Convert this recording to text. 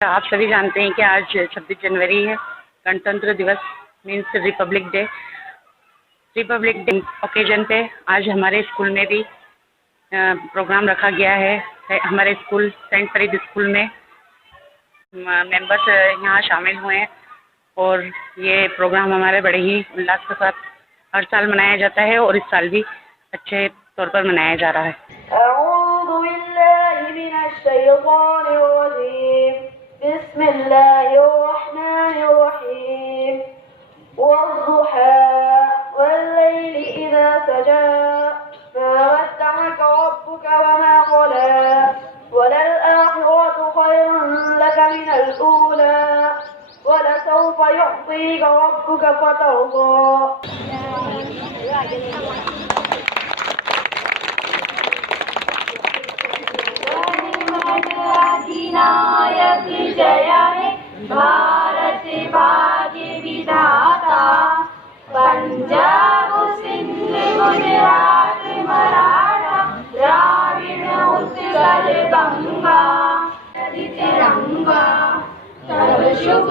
आप सभी जानते हैं कि आज 26 जनवरी है, गणतंत्र दिवस means Republic Day. Republic Day occasion पे आज हमारे स्कूल में भी प्रोग्राम रखा गया है। हमारे स्कूल सेंट फरीद स्कूल में मेंबर्स यहाँ शामिल हुए हैं और ये प्रोग्राम हमारे बड़े ही उल्लास के साथ हर साल मनाया जाता है और इस साल भी अच्छे तौर पर मनाया जा रहा है। बिस्मिल्लाहिर्रहमानिर्रहीम वद्दुहा वल्लैलि इज़ा सजा मा वद्दअक रब्बुका वमा क़ला वललआखिरतु खैरुन लक मिनल ऊला वलसौफ युअतीका रब्बुका फतर्दा। अधिनायक जय हे भारत भाग्य विधाता, पंजाब सिंध गुजरात मराठा द्राविड़ उत्कल गंगा तिरंगा तब शुभ